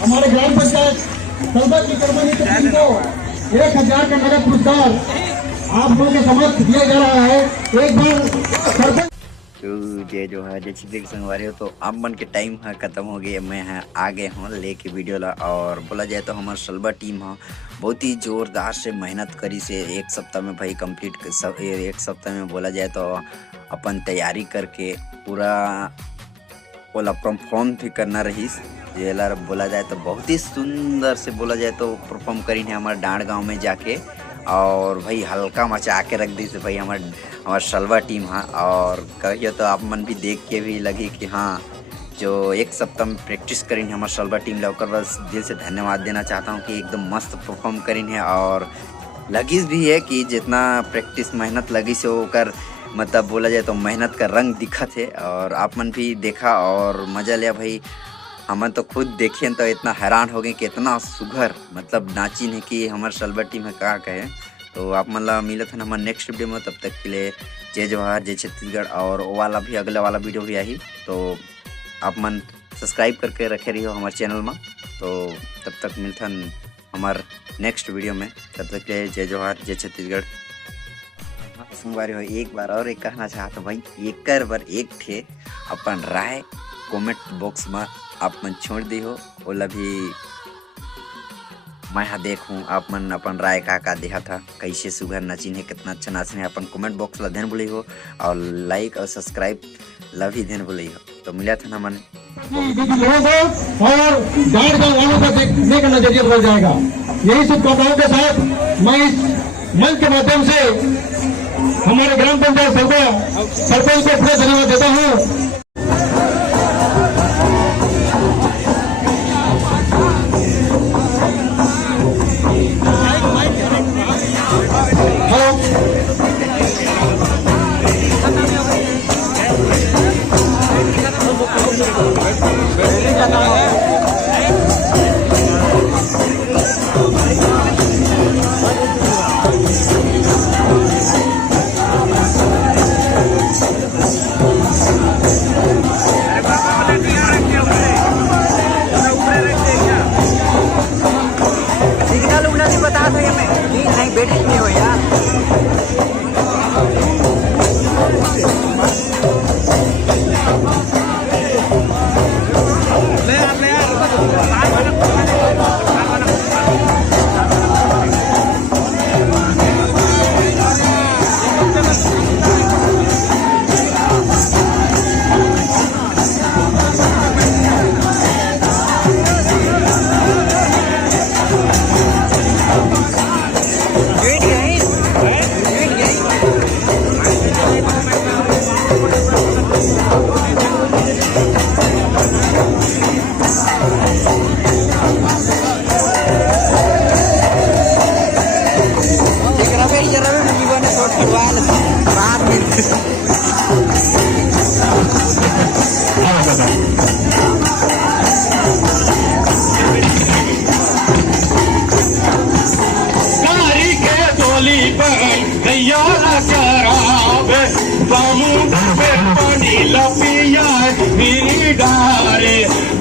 हमारे ग्राम पंचायत सलबा की कर्मणी की टीम को 1000 का नगद पुरस्कार आप लोगों के समक्ष दिया जा रहा है। एक बार सरपंच जे जो है जैसे देख संगवारी हो तो आप मन के टाइम है खत्म हो गए। मैं है आ गए हूँ लेके वीडियो ला और बोला जाए तो हमारे सलबा टीम है बहुत ही जोरदार से मेहनत करी से एक सप्ताह में भाई कंप्लीट एक सप्ताह में बोला जाए तो अपन तैयारी करके पूरा ओला परफॉर्म भी करना रही जेला बोला जाए तो बहुत ही सुंदर से बोला जाए तो परफॉर्म करी है हमारे डांड गांव में जाके और भाई हल्का मचा के रख दी से भाई हमारा सलवा टीम है। और कहिए तो आप मन भी देख के भी लगी कि हाँ जो एक सप्ताह में प्रैक्टिस करी है हमारा सलवा टीम लौकर बस दिल से धन्यवाद देना चाहता हूँ कि एकदम मस्त परफॉर्म करी है। और लगी भी है कि जितना प्रैक्टिस मेहनत लगी से होकर मतलब बोला जाए तो मेहनत का रंग दिखत है और आप मन भी देखा और मजा लिया भाई। हम तो खुद देखिए तो इतना हैरान हो गए कि इतना सुघर मतलब नाचिन है कि हमारे सलबा टीम है कहा कहे। तो आप मतलब मिले थे हमारे नेक्स्ट वीडियो में, तब तक के लिए जय जवाहर जय छत्तीसगढ़। और वो वाला भी अगला वाला वीडियो भी आई तो आप मन सब्सक्राइब करके रखे रही हो हमारे चैनल में। तो तब तक मिलता हमारे नेक्स्ट वीडियो में, तब तक के लिए जय जवाहर जय छत्तीसगढ़। संगवारी हो एक बार और एक कहना चाहता भाई एक बार एक थे अपन राय कमेंट बॉक्स में आप मन छोड़ दी हो ओला भी मैं हाँ देखूँ आप मन अपन राय का देखा था कैसे सुघर नचीन है कितना अच्छा नाचन है अपन कमेंट बॉक्स ला ध्यान बोली हो और लाइक और सब्सक्राइब ला भी ध्यान बोली हो। तो मिला था ना मन और गार्ड का वालों का देखने का नजरिया बदल जाएगा। यही शुभकामनाओं के साथ मैं इस मंच के माध्यम से हमारे ग्राम पंचायत सरपंच को पूरा धन्यवाद देता हूँ।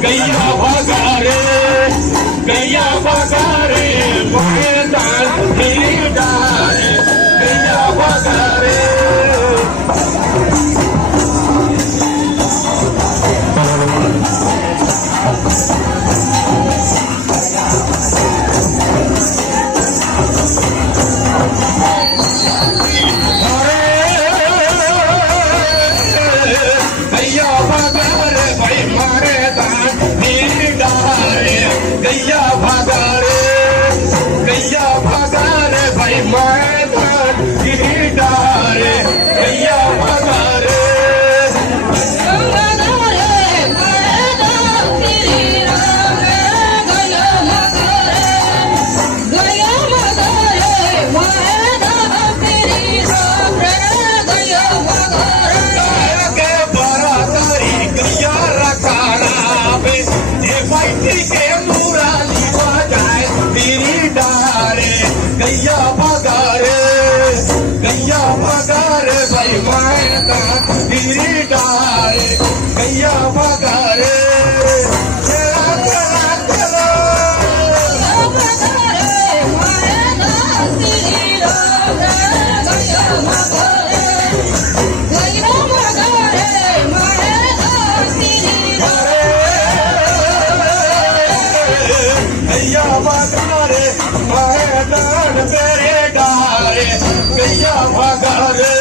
गैया भगारे गैया भगारे मैदान फिर डारे गैया भगारे। गैया भागा रे भाई मैदान गिरी डारे गैया भागा रे। गैया भगा रे भाई मैदान गिरी डारे गैया भगा रे। गैया भगारे मैदान मेरे डारे गैया भगारे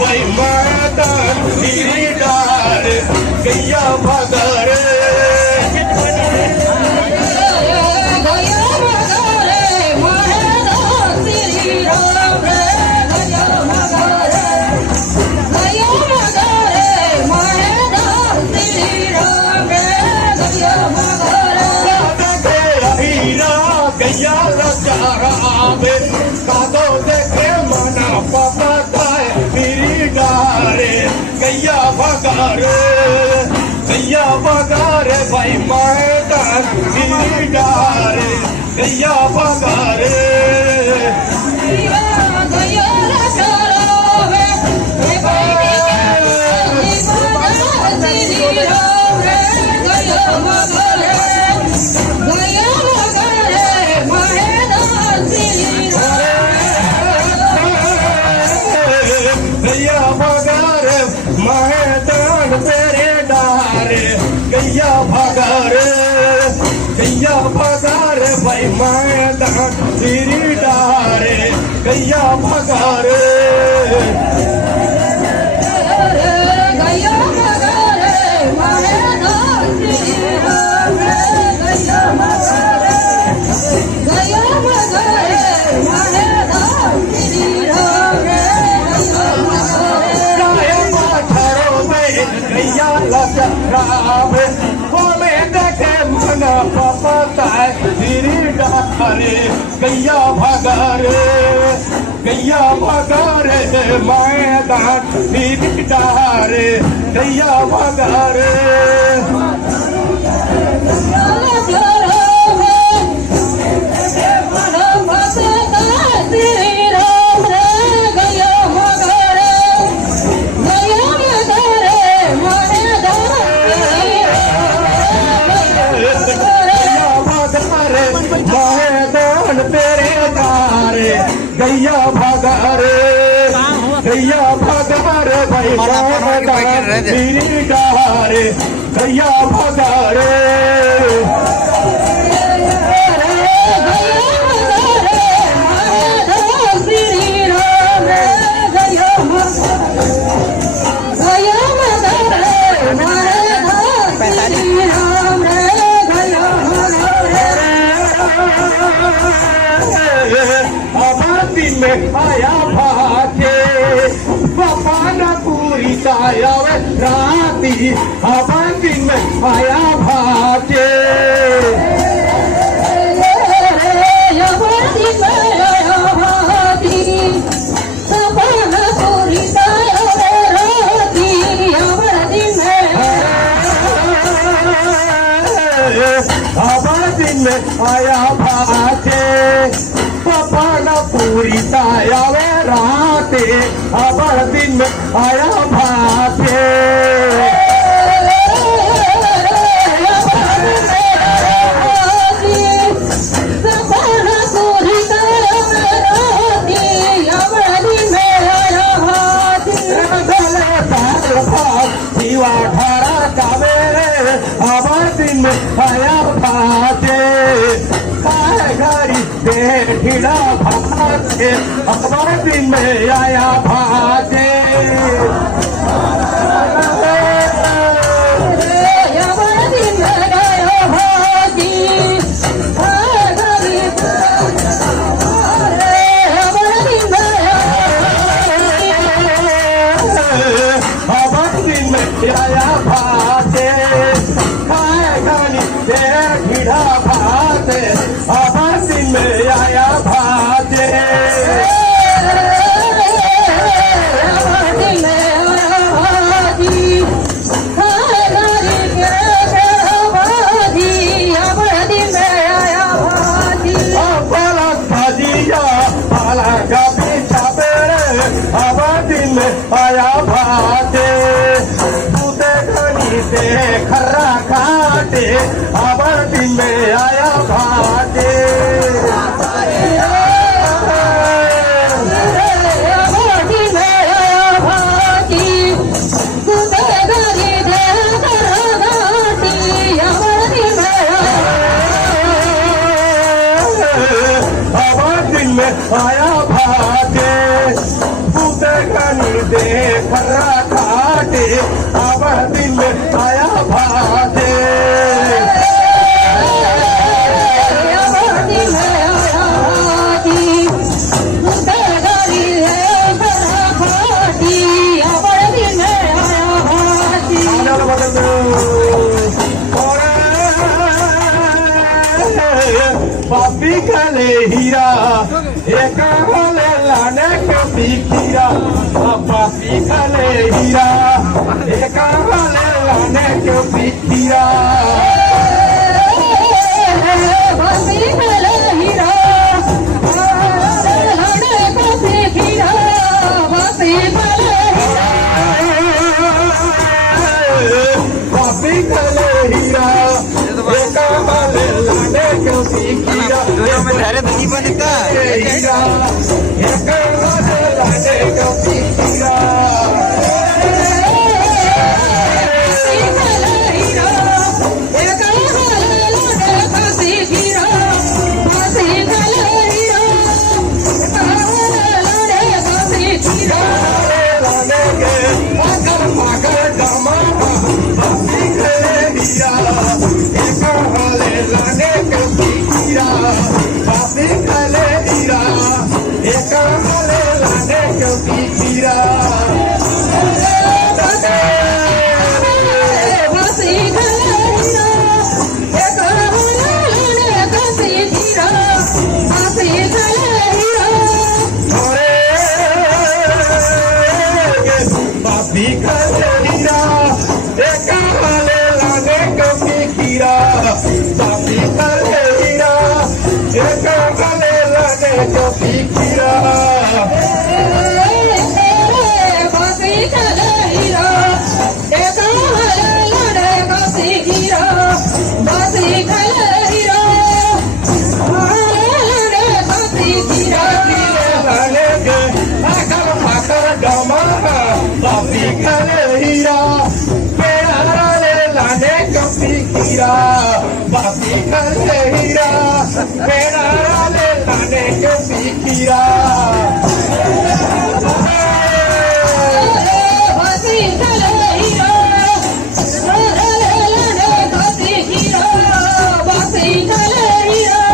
भाई मैदान मेरे डारे गैया भगारे गैया रचारावे कादो देखे मना पापा ताए मेरी डारे गैया भगारे भाई मैदान मेरी डारे गैया भगारे मैदान तेरे डारे गैया भगारे भाई मैदान तेरी डारे गैया भगारे लचरावे बोले देखे मना पापा ताए तेरी डारे गैया भगारे मैदान तेरी डारे गैया भगारे मैदान तेरे डारे गैया भगारे भाई मैदान तेरी डारे गैया भगारे में आया भागे पापा न पूरी ताया राती आबादी में आया भागे आबादी में आया भागे पापा न पूरी ताया वे राते अबर दिन में आया भागे जीवा ढारा कावे अबर दिन में आया भागे घड़ी देखिला भागे अखबार दिन में आया भागे आया भाते तूते घनी से खर्रा खाते अबर दिन में आया भाते पाला बापी खले हीरा एक वाले लाने कभी खीरा बापी खले हीरा एक वाले लाने कभी खीरा बापी खले हीरा लाने कभी खीरा बापी खले बापी खले हीरा एक वाले लाने कभी खीरा हीरा एक वाले लाने कभी खीरा बापी खले हीरा मेरा ले लाने के सीखिया बापी खले हीरा लाने का सीखिया बापी खले हीरा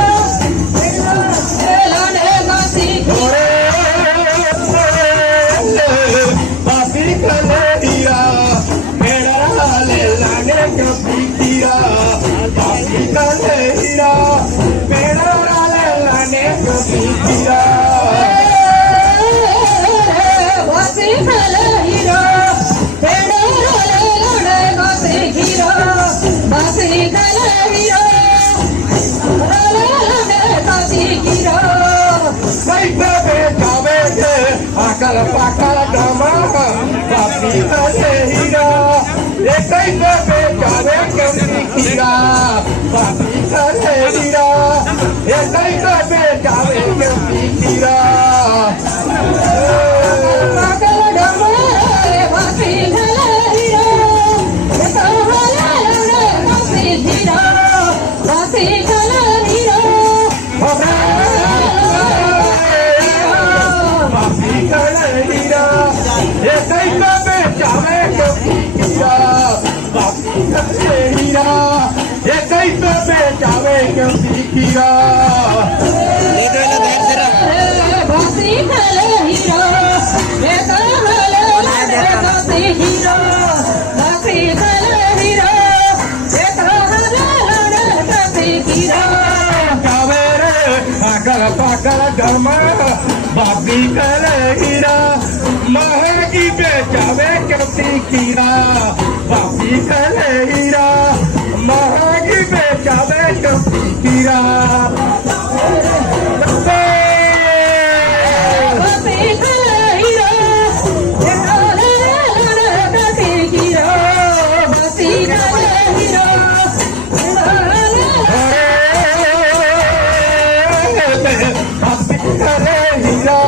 लाने का सीखिया बापी खले हीरा मेरा ले लाने के सीखिया बापी खले हीरा मेरा ले लाने के सीखिया बापी खले हीरा मेरा ले लाने का सीखिया बापी खले हीरा लाने का सीखिया कैसे बेचावे के आकर पाकर डमा बापी खले हीरा ये कैसे बेचावे के सीखिया बापी खले हीरा ये कैसे बेचावे के सीखिया बापी खले हीरा महंगी बेचावे कभी कीरा बापी खले हीरा महंगी बेचावे कभी कीरा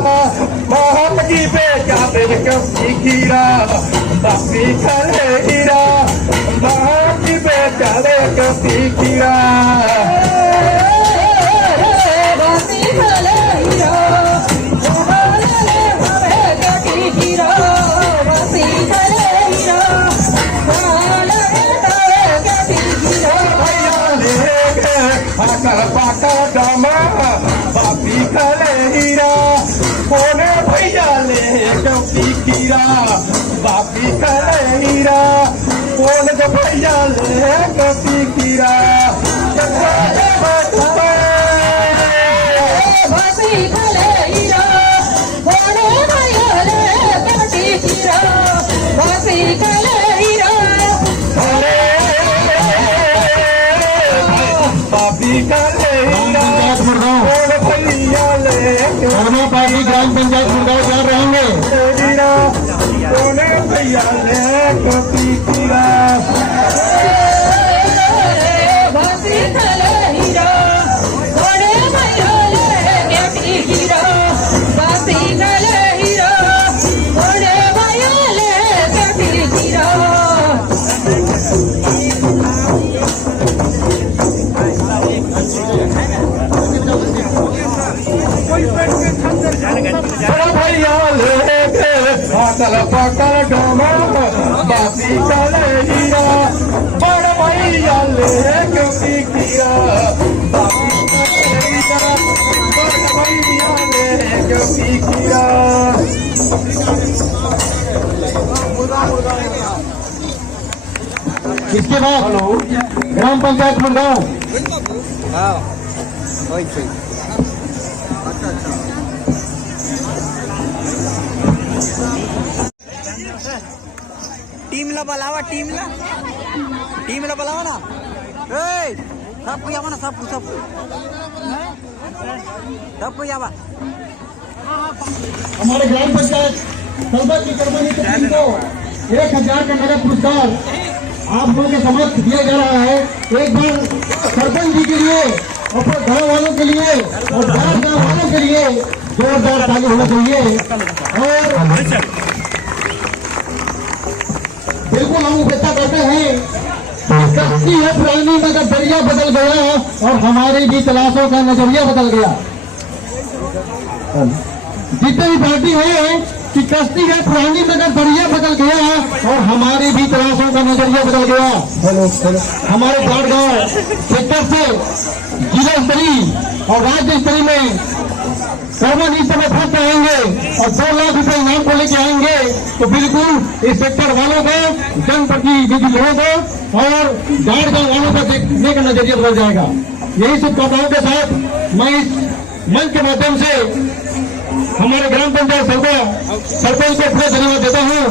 महंगी बेचावे कभी कीरा बापी खले हीरा महंगी बेचावे कभी कीरा बापी खले हीरा बापी खले हीरा आकर पाकर डमा बापी खले हीरा कोने भैया ले कभी कीरा बापी खले हीरा कौन भैया ले कभी कीरा पंचायत मुड़गांव दोनों पार्टी ग्राम पंचायत मुड़गांव तैयार रहेंगे। बासी कले हीरा बड़े भैया लेके पीरा बासी कले हीरा बड़े भैया लेके पीरा बड़ा भैया लेके फाटल फाटल डोमा बासी कले हीरा बड़ा भैया लेके पीरा बासी कले हीरा बड़ा भैया लेके पीरा। इसके बाद ग्राम पंचायत मुड़गांव टीमला बोलावा टीमला बोलावा ना सब कोई आवा ना सब कोई आवा। हमारे ग्राम पंचायत सलबा की कुर्बानी की टीम को 1000 का नगद पुरस्कार आप लोगों के समक्ष दिया जा रहा है। एक बार सरपंच जी के लिए और गाँव वालों के लिए और गाँव वालों के लिए जोरदार ताली होना चाहिए। और बिल्कुल हम उपेक्षा करते हैं, कश्ती है पुरानी मगर दरिया बदल गया और हमारी भी तलाशों का नजरिया बदल गया। जितने भी पार्टी है कि कश्ती है पुरानी मगर दरिया बदल गया और हमारी भी तलाशों का नजरिया बदल गया। हमारे गाँव सेक्टर से जिला स्तरीय और राज्य स्तरीय में सरपंच इस समय फर्स्ट आएंगे और 2 लाख रुपए इनाम को लेके आएंगे, तो बिल्कुल इस सेक्टर वालों को जनप्रतिनिधि होगा और गाँव वालों का देखने का नजरिया बदल जाएगा। यही शुभकामनाओं के साथ मैं इस मंच के माध्यम से हमारे ग्राम पंचायत सरपंच को पूरा धन्यवाद देता हूँ।